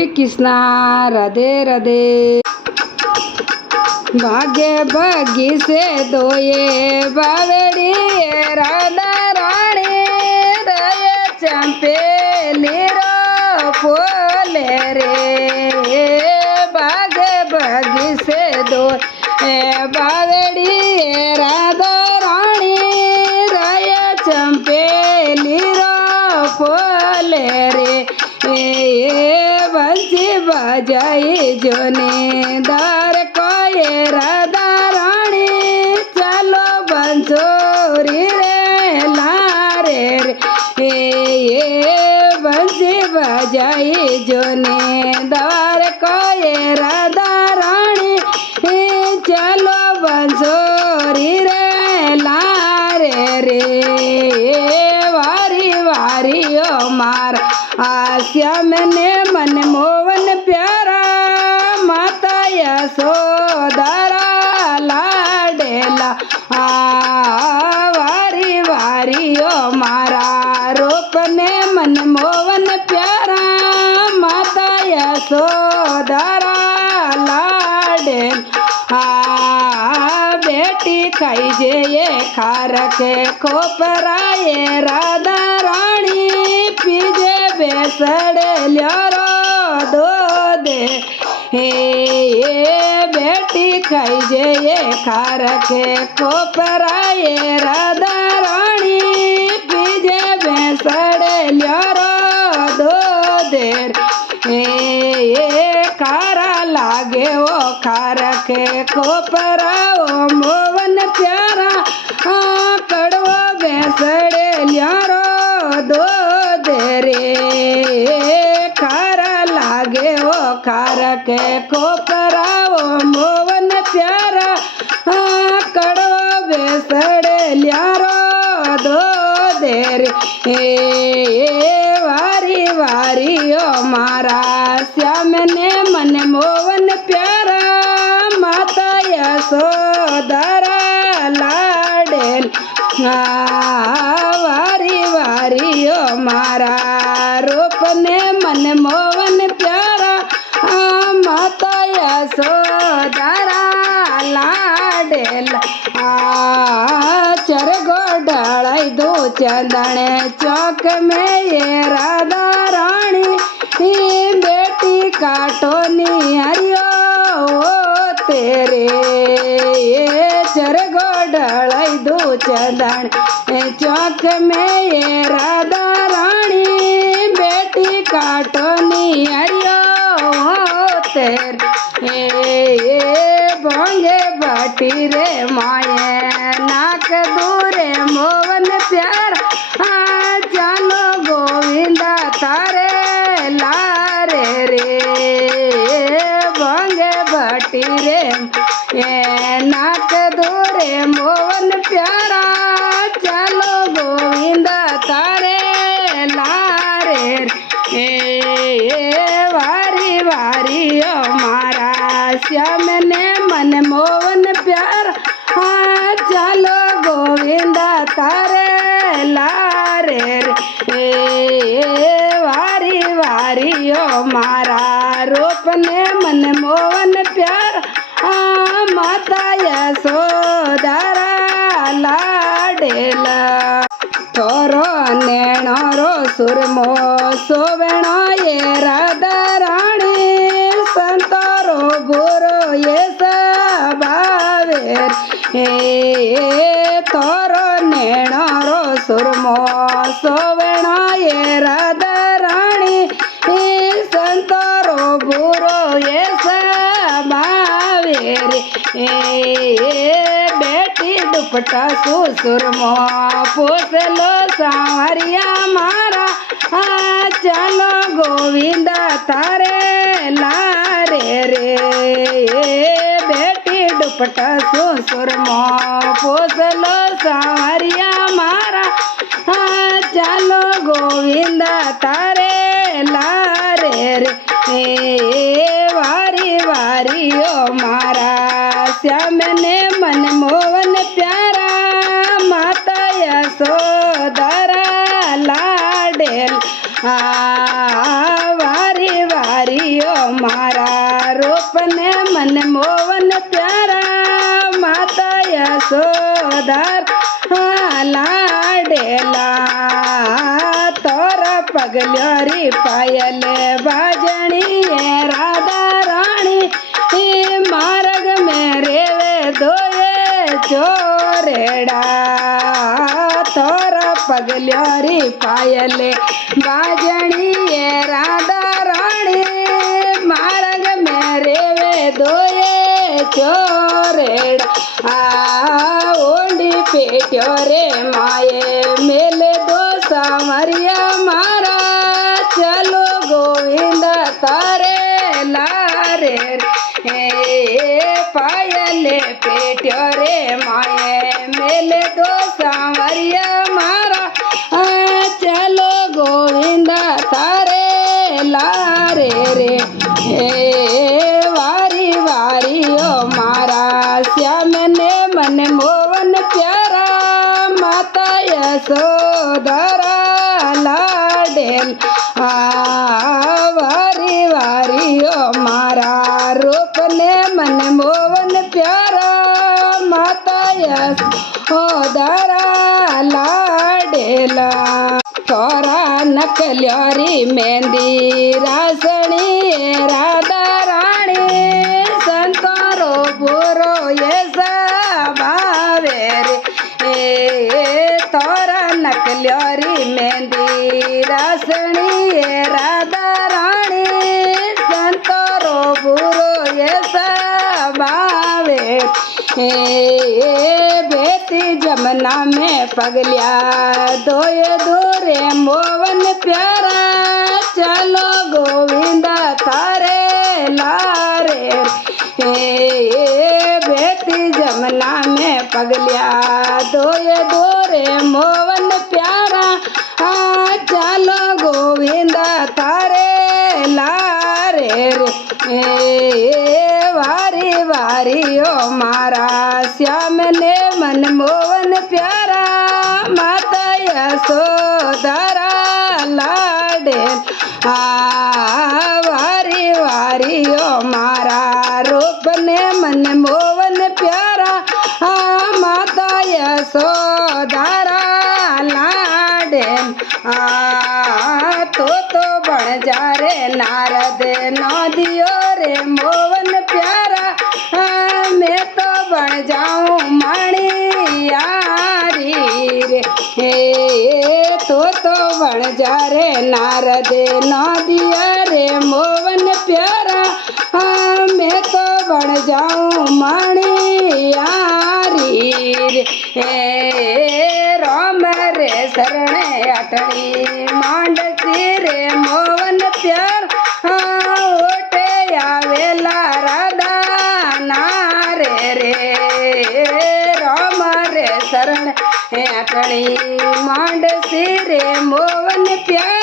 श्री कृष्णा राधे राधे। भाग्य भागी से दोये बावड़ी राधा रानी रये चंपेली रो फूले रे। भाग्य भागी से दो बावड़ी राधा रानी रये चंपेली रो फूले रे। बंसी बजाई जोने दार को ये राधा रानी चलो बंसुरी रे लारे रे। बंसी बजाई जोने दार को ये राधा रानी चलो बंसुरी रे लारे रे। वारी वारी ओ मार श्याम ने मन मोहन प्यारा माता यशोदरा लाडेला। वारी वारी ओ मारा रूप ने मन मोहन प्यारा माता यशोदरा लाडेला। बेटी खाई जे ये खार के खोपराए राधा रानी पीजे बेसड़े ल्योरो दो दे। बेटी खाई जे ये खार के खोपराए राधा रानी पीजे बेसड़े ल्योरो दो दे। खारा लागे वो खार के खोपरा ओ मोहन प्यारा कड़वा बेसड़े ल्योरो दो दे रे। खारा लागे वो खार के खोपरा ओ मोहन प्यारा कड़वा बेसड़े ल्योरो दो दे रे। वारी वारी ओ मारा श्याम ने मन मोहन प्यारा माता यशोदरा लाडेल। वारी वारी ओ मारा रूप ने मन मोहन प्यारा माता यशोदरा लाडेल। चरगो डालाई दो चंदने चौक में ये राधा रानी बेटी काटोनी हरियो ओ तेरे। चरगो डालाई दो चंदन चौक में ये राधा रानी बेटी काटोनी हरियो ओ तेरे। भोंगे बाटी रे माये नाक दूरे मोहन प्यार जानो गोविंदा तारे लारे रे। भोंगे बाटी रे नाक दूरे मोहन प्यारा चलो गोविंदा तारे लारे रे। वारी वारी ओ मारा श्याम ने मन मोहन प्यारा चलो गोविंदा तारे लारे रे। वारी वारी ओ मारा रूप ने मन मोहन प्यारा माता यशोदरा लाडेला। थोरो नैणो रो सुरमो सोवेणो ये राधा रानी संतोरो बुरो ये सबावेर। थोरो नैणो रो सुरमो सोवेणो ये राधा रानी संतोरो बुरो ये सबावेर। बेटी दुपट्टा सुरमो पोसलो सांवरिया मारा चलो गोविंदा तारे लारे रे। बेटी दुपट्टा सुरमो पोसलो सांवरिया मारा चलो गोविंदा तारे लारे रे। वारी वारी ओ मारा श्याम ने मन मोहन प्यारा माता यशोदरा लाडेल। वारी वारी मन मोहन प्यारा माता यशोधर लाडेला तोर पगल्योरी पायल बाजणी राधा रानी मार्ग में रेवे दोये चोरेड़ा तोर पगल्योरी पायल बाजणी राधा रानी मार्ग में रेवे दोये चोरेड़ा ओंडी पेट्यो रे माये मेले दो सामरिया मारा चलो गोविंद तारे लारे हे पायले पेट्यो रे माये मेले दो सामरिया मारा चलो गोविंद तारे लारे रे हे वारी वारी ओ मारा श्याम ने मन मोहन प्यारा माता यशोधरा लाडेल वारी वारी ओ मारा रूप ने मन मोहन प्यारा माता यशोधरा लाडेला तोरा नकल्योरी मेहंदी रासणी राधा रानी संतोरो बुरो ये भावे रे तोरा नकल्योरी मेहंदी रासणी राधा रानी संतोरो बुरो ये भावे बेटी जमुना में पगलिया दोये दूरे मोहन प्यारा चलो गोविंद तारे लारे बेटी जमुना में पगलिया दोये दूरे मोहन प्यारा चलो गोविंद तारे लारे वारी वारी ओ मारा श्याम ने मन मोहन प्यारा माता यशोधरा लाडे वारी वारी ओ मारा रूप ने मन मोहन प्यारा माता यशोधरा लाडे तो बन जा रे नारद नदियो रे मोहन प्यारा मैं तो बन जाऊं मणि यारी रे तो बन जा रे नारद नदिया रे मोहन प्यारा मैं तो बन जाऊं मणि यारी रे राम रे शरण अटणी मांडसी रे मोहन प्यार ओटे आवेला राधा नारे रे राम रे शरण अटणी मांडसी रे मोहन प्यार